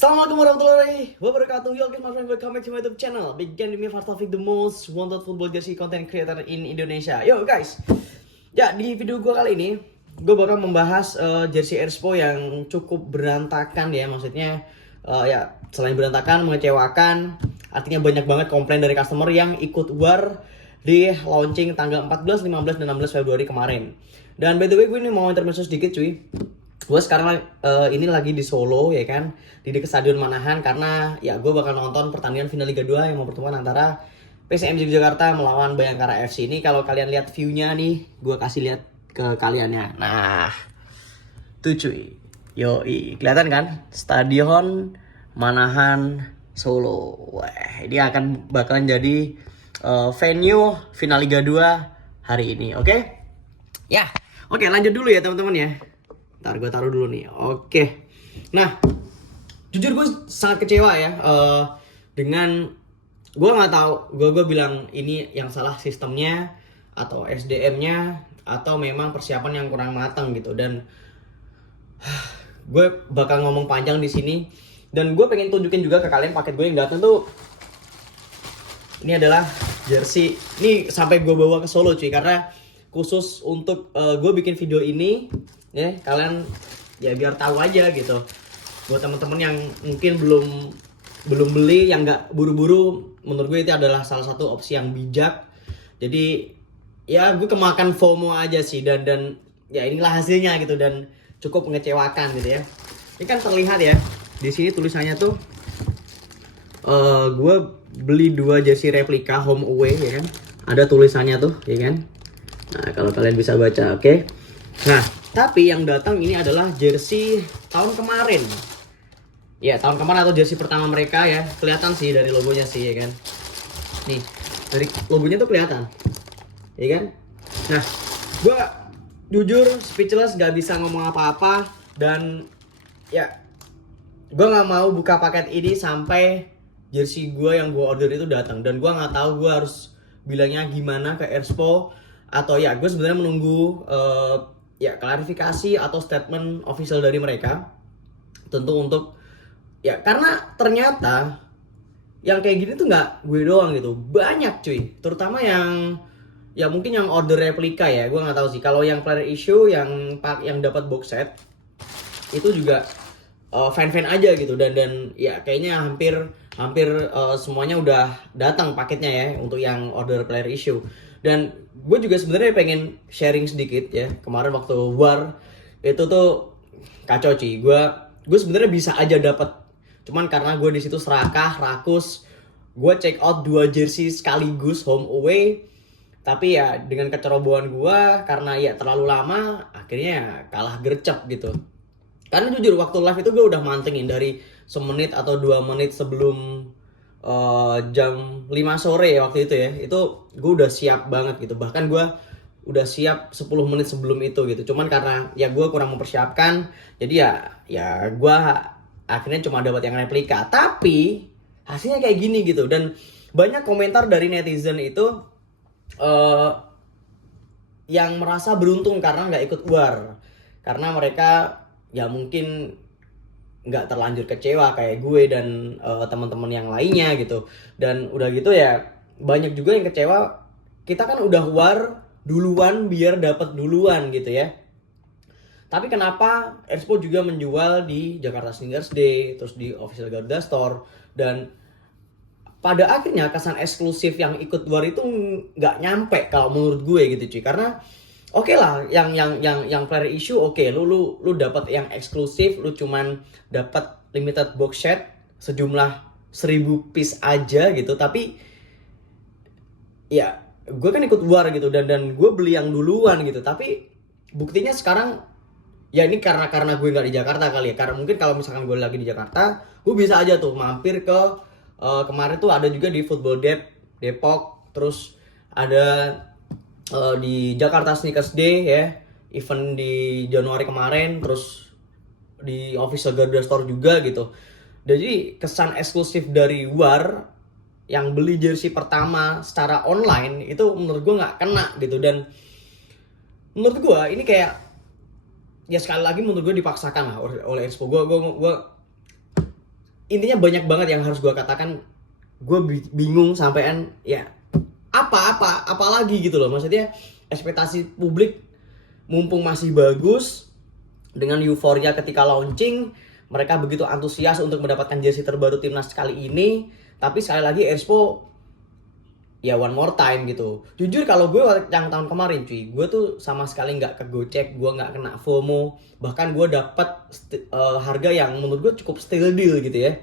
Assalamualaikum warahmatullahi wabarakatuh. Yo, my friend, welcome back to my YouTube channel. Begin with me Fartaufik, the most wanted football jersey content creator in Indonesia. Yo guys, ya di video gue kali ini gue bakal membahas jersey Erspo yang cukup berantakan ya. Maksudnya ya selain berantakan, mengecewakan. Artinya banyak banget komplain dari customer yang ikut war di launching tanggal 14, 15, dan 16 Februari kemarin. Dan by the way, gue ini mau intermezzo sedikit cuy. Gue sekarang ini lagi di Solo ya kan, di dekat Stadion Manahan, karena ya gue bakal nonton pertandingan final Liga 2 yang mau pertemuan antara PSMJ Jakarta melawan Bayangkara FC. Ini kalau kalian lihat view-nya nih, gue kasih lihat ke kaliannya. Nah, tuh cuy, yoi, kelihatan kan? Stadion Manahan Solo. Wah, ini akan bakalan jadi venue final Liga 2 hari ini, oke? Ya, oke, lanjut dulu ya teman-teman ya. Ntar gue taruh dulu nih. Oke. Nah, jujur gue sangat kecewa ya dengan, gue nggak tahu. Gue bilang ini yang salah sistemnya atau SDM-nya atau memang persiapan yang kurang matang gitu. Dan gue bakal ngomong panjang di sini. Dan gue pengen tunjukin juga ke kalian paket gue yang datang tuh. Ini adalah jersey. Ini sampai gue bawa ke Solo cuy, karena khusus untuk gue bikin video ini. Ya, kalian ya biar tahu aja gitu. Buat teman-teman yang mungkin belum beli, yang nggak buru-buru, menurut gue itu adalah salah satu opsi yang bijak. Jadi ya gue kemakan FOMO aja sih, dan ya inilah hasilnya gitu, dan cukup mengecewakan gitu ya. Ini kan terlihat ya, di sini tulisannya tuh gue beli 2 jersey replika home away ya kan. Ada tulisannya tuh ya kan. Nah, kalau kalian bisa baca, oke. Nah, tapi yang datang ini adalah jersey tahun kemarin. Ya, tahun kemarin atau jersey pertama mereka ya. Kelihatan sih dari logonya sih ya kan. Nih, dari logonya tuh kelihatan. Ya kan? Nah, gue jujur speechless, gak bisa ngomong apa-apa. Dan ya, gue gak mau buka paket ini sampai jersey gue yang gue order itu datang. Dan gue gak tahu gue harus bilangnya gimana ke Erspo. Atau ya, gue sebenarnya menunggu ya klarifikasi atau statement official dari mereka, tentu untuk ya, karena ternyata yang kayak gini tuh nggak gue doang gitu, banyak cuy, terutama yang ya mungkin yang order replika ya, gue nggak tahu sih. Kalau yang player issue yang dapat box set itu juga fan aja gitu, dan ya kayaknya hampir semuanya udah datang paketnya ya untuk yang order player issue. Dan gue juga sebenarnya pengen sharing sedikit ya. Kemarin waktu war itu tuh kacau cuy. Gue sebenarnya bisa aja dapat, cuman karena gue di situ serakah, rakus, gue check out 2 jersey sekaligus home away. Tapi ya dengan kecerobohan gue, karena ya terlalu lama, akhirnya kalah gercep gitu. Karena jujur waktu live itu gue udah mantengin dari semenit atau 2 menit sebelum jam 5 sore ya waktu itu ya. Itu gue udah siap banget gitu. Bahkan gue udah siap 10 menit sebelum itu gitu. Cuman karena ya gue kurang mempersiapkan, jadi ya gue akhirnya cuma dapat yang replika. Tapi hasilnya kayak gini gitu. Dan banyak komentar dari netizen itu yang merasa beruntung karena nggak ikut war. Karena mereka ya mungkin nggak terlanjur kecewa kayak gue dan teman-teman yang lainnya gitu. Dan udah gitu ya banyak juga yang kecewa, kita kan udah war duluan biar dapat duluan gitu ya. Tapi kenapa Erspo juga menjual di Jakarta Sneakers Day, terus di official Garuda Store, dan pada akhirnya kesan eksklusif yang ikut war itu nggak nyampe kalau menurut gue gitu cuy. Karena oke lah, yang player issue oke, lu dapat yang eksklusif, lu cuman dapat limited box set sejumlah 1000 piece aja gitu. Tapi ya gue kan ikut war gitu, dan gue beli yang duluan gitu. Tapi buktinya sekarang ya ini karena gue nggak di Jakarta kali ya. Karena mungkin kalau misalkan gue lagi di Jakarta, gue bisa aja tuh mampir ke kemarin tuh ada juga di Football Depok, terus ada di Jakarta Sneakers Day ya, event di Januari kemarin, terus di official Garuda Store juga gitu. Jadi kesan eksklusif dari war yang beli jersey pertama secara online itu menurut gue nggak kena gitu. Dan menurut gue ini kayak ya sekali lagi menurut gue dipaksakan lah oleh Erspo. Gue intinya banyak banget yang harus gue katakan. Gue bingung sampean ya apa lagi gitu loh. Maksudnya ekspektasi publik mumpung masih bagus, dengan euforia ketika launching, mereka begitu antusias untuk mendapatkan jersey terbaru timnas kali ini. Tapi sekali lagi Expo ya one more time gitu. Jujur kalau gue yang tahun kemarin cuy, gue tuh sama sekali nggak kegocek, gue nggak kena FOMO. Bahkan gue dapat harga yang menurut gue cukup steal deal gitu ya,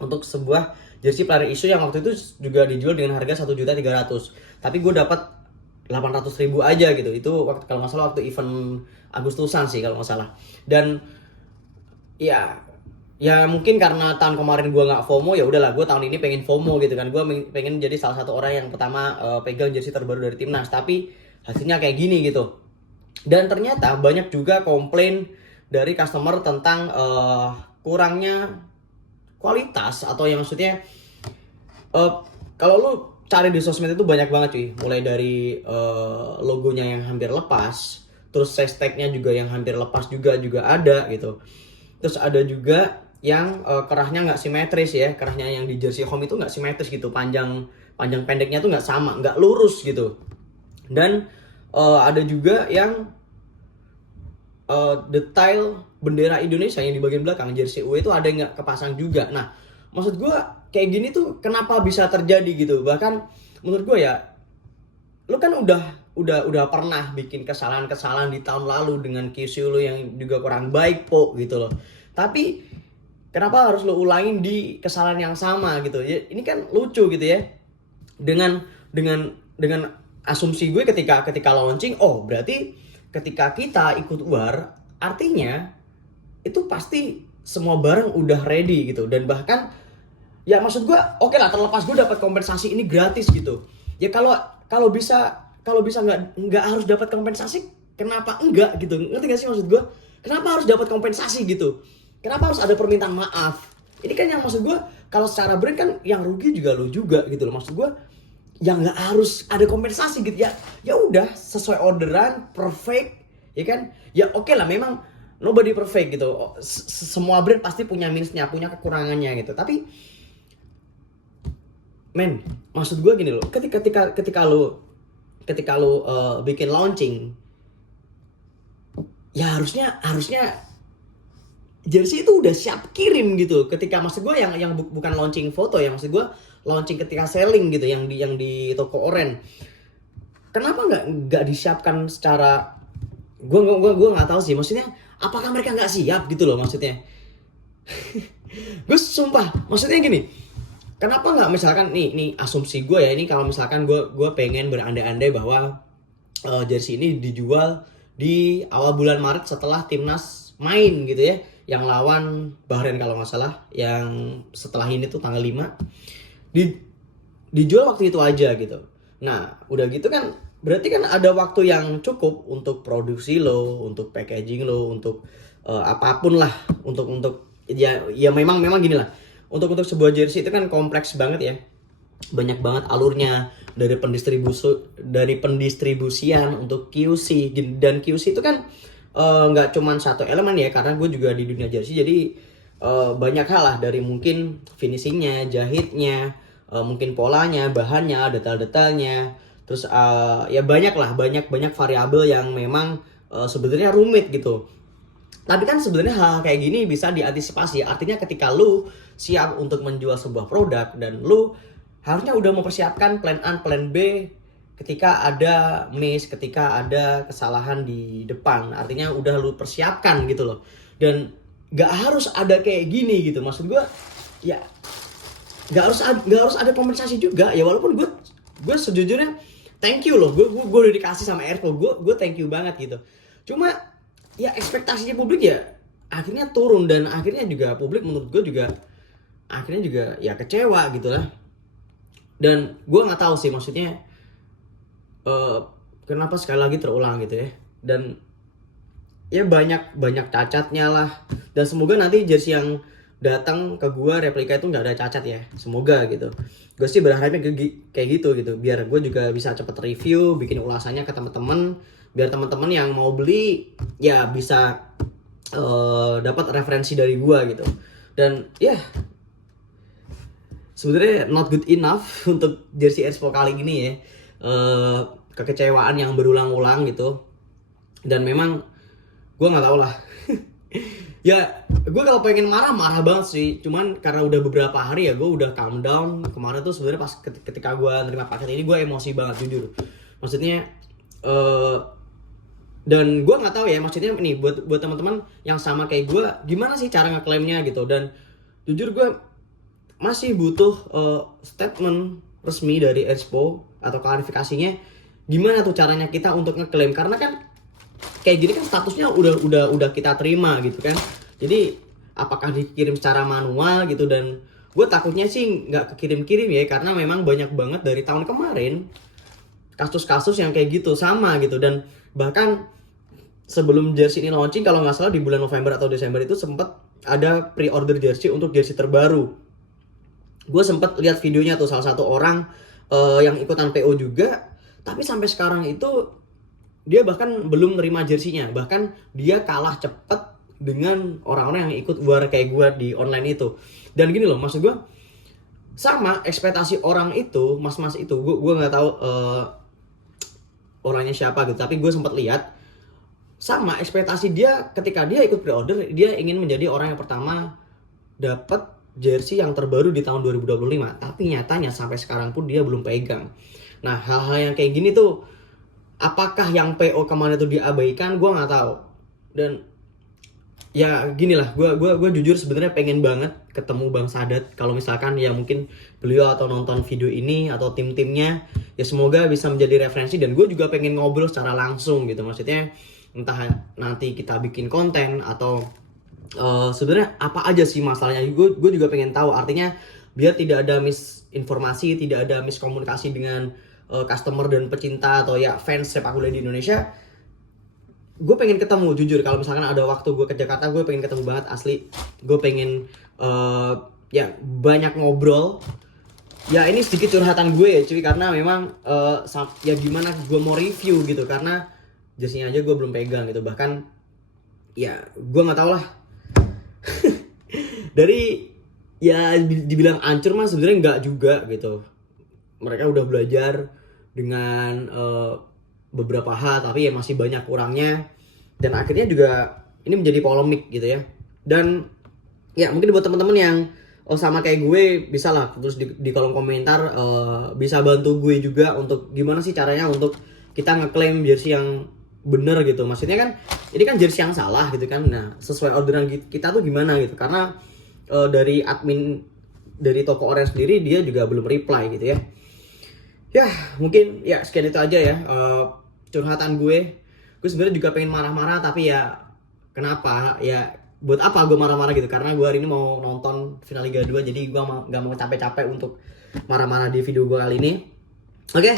untuk sebuah jersey player issue yang waktu itu juga dijual dengan harga 1.300.000. Tapi gue dapat 800.000 aja gitu. Itu waktu, kalau nggak salah waktu event Agustusan sih kalau nggak salah. Dan ya mungkin karena tahun kemarin gue nggak FOMO, ya udahlah gue tahun ini pengen FOMO gitu kan. Gue pengen jadi salah satu orang yang pertama pegang jersey terbaru dari timnas. Tapi hasilnya kayak gini gitu. Dan ternyata banyak juga komplain dari customer tentang kurangnya kualitas, atau yang maksudnya kalau lu cari di sosmed itu banyak banget cuy. Mulai dari logonya yang hampir lepas, terus size tag-nya juga yang hampir lepas juga ada gitu. Terus ada juga yang kerahnya nggak simetris ya, kerahnya yang di jersey home itu nggak simetris gitu, panjang pendeknya tuh nggak sama, nggak lurus gitu. Dan ada juga yang detail bendera Indonesia yang di bagian belakang jersey UE itu ada yang nggak kepasang juga. Nah, maksud gue kayak gini tuh kenapa bisa terjadi gitu? Bahkan menurut gue ya, lu kan udah pernah bikin kesalahan di tahun lalu dengan QC lu yang juga kurang baik gitu loh. Tapi kenapa harus lu ulangin di kesalahan yang sama gitu? Ya, ini kan lucu gitu ya. Dengan asumsi gue ketika launching, oh berarti ketika kita ikut war, artinya itu pasti semua barang udah ready gitu. Dan bahkan ya maksud gue oke lah, terlepas gue dapat kompensasi ini gratis gitu. Ya kalau bisa nggak harus dapat kompensasi, kenapa enggak gitu? Ngerti gak sih maksud gue? Kenapa harus dapat kompensasi gitu? Kenapa harus ada permintaan maaf? Ini kan yang maksud gue, kalau secara brand kan yang rugi juga lo juga gitu loh. Maksud gue yang nggak harus ada kompensasi gitu ya. Ya udah sesuai orderan, perfect ya kan? Ya oke lah, memang nobody perfect gitu. Semua brand pasti punya minusnya, punya kekurangannya gitu. Tapi men, maksud gue gini loh, ketika lo bikin launching, ya harusnya jersey itu udah siap kirim gitu. Ketika maksud gue yang bukan launching foto ya, maksud gue launching ketika selling gitu, yang di toko oren. Kenapa nggak disiapkan secara, gue nggak tahu sih, maksudnya apakah mereka nggak siap gitu loh maksudnya. Gue sumpah, maksudnya gini, kenapa nggak misalkan nih asumsi gue ya, ini kalau misalkan gue pengen berandai-andai bahwa jersey ini dijual di awal bulan Maret setelah timnas main gitu ya, yang lawan Bahrain kalau nggak salah, yang setelah ini tuh tanggal 5 dijual waktu itu aja gitu. Nah udah gitu kan berarti kan ada waktu yang cukup untuk produksi lo, untuk packaging lo, untuk apapun lah, untuk ya memang gini lah, untuk sebuah jersey itu kan kompleks banget ya, banyak banget alurnya, dari pendistribusian untuk QC. Dan QC itu kan nggak cuma satu elemen ya, karena gue juga di dunia jersey, jadi banyak hal lah, dari mungkin finishingnya, jahitnya, mungkin polanya, bahannya, detail-detailnya, terus ya banyak variabel yang memang sebenarnya rumit gitu. Tapi kan sebenarnya hal kayak gini bisa diantisipasi. Artinya ketika lu siap untuk menjual sebuah produk, dan lu harusnya udah mempersiapkan plan A, plan B ketika ada miss, ketika ada kesalahan di depan. Artinya udah lu persiapkan gitu loh. Dan gak harus ada kayak gini gitu. Maksud gue ya gak harus ada kompensasi juga ya. Walaupun gue sejujurnya thank you loh, gue udah dikasih sama Airflow, gue thank you banget gitu. Cuma ya ekspektasinya publik ya akhirnya turun, dan akhirnya juga publik menurut gue juga akhirnya juga ya kecewa gitu lah. Dan gue nggak tahu sih maksudnya kenapa sekali lagi terulang gitu ya. Dan ya banyak cacatnya lah. Dan semoga nanti jersey yang datang ke gue replika itu nggak ada cacat ya, semoga gitu. Gue sih berharapnya kayak gitu, biar gue juga bisa cepet review, bikin ulasannya ke teman-teman, biar teman-teman yang mau beli ya bisa dapat referensi dari gue gitu. Dan ya sebenarnya not good enough untuk jersey Expo kali ini ya. Kekecewaan yang berulang-ulang gitu. Dan memang gue nggak tahu lah. Ya, gue kalau pengen marah banget sih. Cuman karena udah beberapa hari ya, gue udah calm down. Kemarin tuh sebenarnya pas ketika gue nerima paket ini, gue emosi banget jujur. Maksudnya, dan gue nggak tahu ya, maksudnya nih buat teman-teman yang sama kayak gue, gimana sih cara ngeklaimnya gitu. Dan jujur gue masih butuh statement resmi dari Expo atau klarifikasinya. Gimana tuh caranya kita untuk ngeklaim? Karena kan kayak gini kan statusnya udah kita terima gitu kan. Jadi apakah dikirim secara manual gitu, dan gue takutnya sih nggak kekirim-kirim ya, karena memang banyak banget dari tahun kemarin kasus-kasus yang kayak gitu sama gitu. Dan bahkan sebelum jersey ini launching, kalau nggak salah di bulan November atau Desember itu sempat ada pre-order jersey untuk jersey terbaru. Gue sempat lihat videonya tuh, salah satu orang yang ikutan PO juga, tapi sampai sekarang itu dia bahkan belum nerima jersinya, bahkan dia kalah cepet dengan orang-orang yang ikut war kayak gue di online itu. Dan gini loh, maksud gue sama ekspektasi orang itu, mas-mas itu, gue nggak tahu orangnya siapa gitu, tapi gue sempat lihat sama ekspektasi dia ketika dia ikut pre-order, dia ingin menjadi orang yang pertama dapat jersey yang terbaru di tahun 2025, tapi nyatanya sampai sekarang pun dia belum pegang. Nah, hal-hal yang kayak gini tuh, apakah yang PO kemana itu diabaikan, gue nggak tahu. Dan ya gini lah, gue jujur sebenarnya pengen banget ketemu Bang Sadat. Kalau misalkan ya mungkin beliau atau nonton video ini atau tim-timnya, ya semoga bisa menjadi referensi. Dan gue juga pengen ngobrol secara langsung gitu, maksudnya entah nanti kita bikin konten atau sebenarnya apa aja sih masalahnya. Gue juga pengen tahu, artinya biar tidak ada misinformasi, tidak ada miskomunikasi dengan customer dan pecinta atau ya fans sepak bola di Indonesia. Gue pengen ketemu jujur, kalau misalkan ada waktu gue ke Jakarta, gue pengen ketemu banget asli. Gue pengen ya banyak ngobrol. Ya ini sedikit curhatan gue ya cuy, karena memang ya gimana gue mau review gitu, karena jersey-nya aja gue belum pegang gitu. Bahkan ya gue nggak tahu lah. Dari ya dibilang ancur mah sebenarnya nggak juga gitu. Mereka udah belajar dengan beberapa hal, tapi ya masih banyak kurangnya. Dan akhirnya juga ini menjadi polemik gitu ya. Dan ya mungkin buat teman-teman yang sama kayak gue, bisa lah terus di kolom komentar, bisa bantu gue juga untuk gimana sih caranya untuk kita ngeklaim jersey yang bener gitu. Maksudnya kan ini kan jersey yang salah gitu kan. Nah, sesuai orderan kita tuh gimana gitu. Karena dari admin dari toko Orange sendiri, dia juga belum reply gitu ya. Ya mungkin ya sekian itu aja ya curhatan gue. Gue sebenarnya juga pengen marah-marah, tapi ya kenapa ya, buat apa gue marah-marah gitu. Karena gue hari ini mau nonton final Liga 2, jadi gue gak mau capek-capek untuk marah-marah di video gue kali ini. Oke,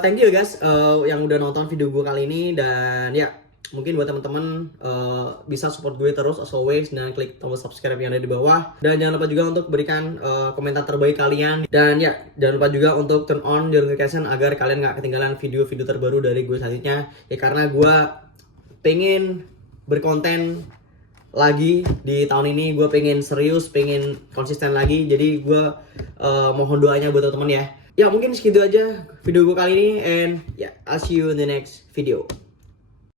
thank you guys yang udah nonton video gue kali ini. Dan ya mungkin buat teman-teman bisa support gue terus as always, dan klik tombol subscribe yang ada di bawah. Dan jangan lupa juga untuk berikan komentar terbaik kalian. Dan ya jangan lupa juga untuk turn on the notification agar kalian gak ketinggalan video-video terbaru dari gue selanjutnya. Ya karena gue pengen berkonten lagi di tahun ini, gue pengen serius, pengen konsisten lagi. Jadi gue mohon doanya buat teman-teman ya. Ya mungkin segitu aja video gue kali ini, and ya I'll see you in the next video.